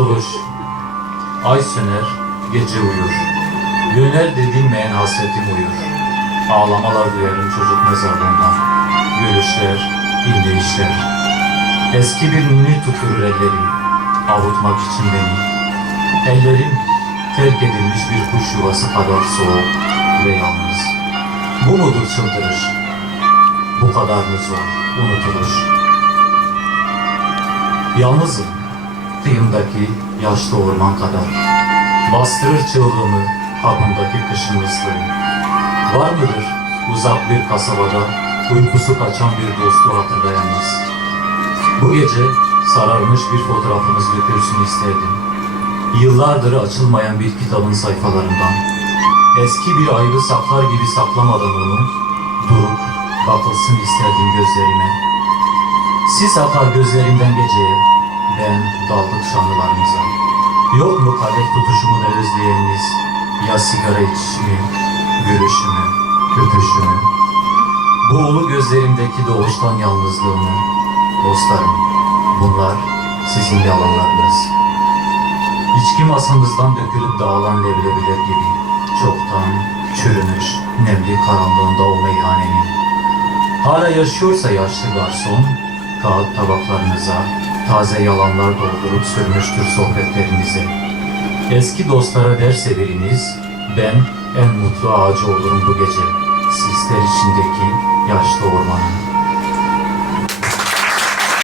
Unutuluş. Ay söner, gece uyur. Günlerdir dinmeyen hasretim uyur. Ağlamalar duyarım çocuk mezarlığından. Gülüşler, inleyişler. Eski bir ninni tükürür ellerim. Avutmak için beni. Ellerim terk edilmiş bir kuş yuvası kadar soğuk ve yalnız. Bu mudur çıldırış? Bu kadar mı zor unutuluş? Yalnızım, kıyımdaki yaşlı orman kadar. Bastırır çığlığımı kabındaki kışın ıslığı. Var mıdır uzak bir kasabada uykusu kaçan bir dostu hatırlayanız? Bu gece sararmış bir fotoğrafımız dökülsün isterdim. Yıllardır açılmayan bir kitabın sayfalarından. Eski bir ayrı saklar gibi saklamadan onu durup bakılsın isterdim gözlerime. Sis akar gözlerimden geceye. Yok mu kadeh tutuşumu da özleyeniniz, ya sigara içişimi, gülüşümü, köpüşümü. Bu ulu gözlerimdeki doğuştan yalnızlığımı, dostlarım, bunlar sizin yalanlarınız. İçki masamızdan dökülüp dağılan leblebiler gibi, çoktan çürümüş, nemli karanlığında o meyhanenin. Hala yaşıyorsa yaşlı garson, kağıt tabaklarınıza taze yalanlar doldurup sürmüştür sohbetlerinizi. Eski dostlara ders veriniz, ben en mutlu ağacı olurum bu gece. Sisler içindeki yaşlı ormanın.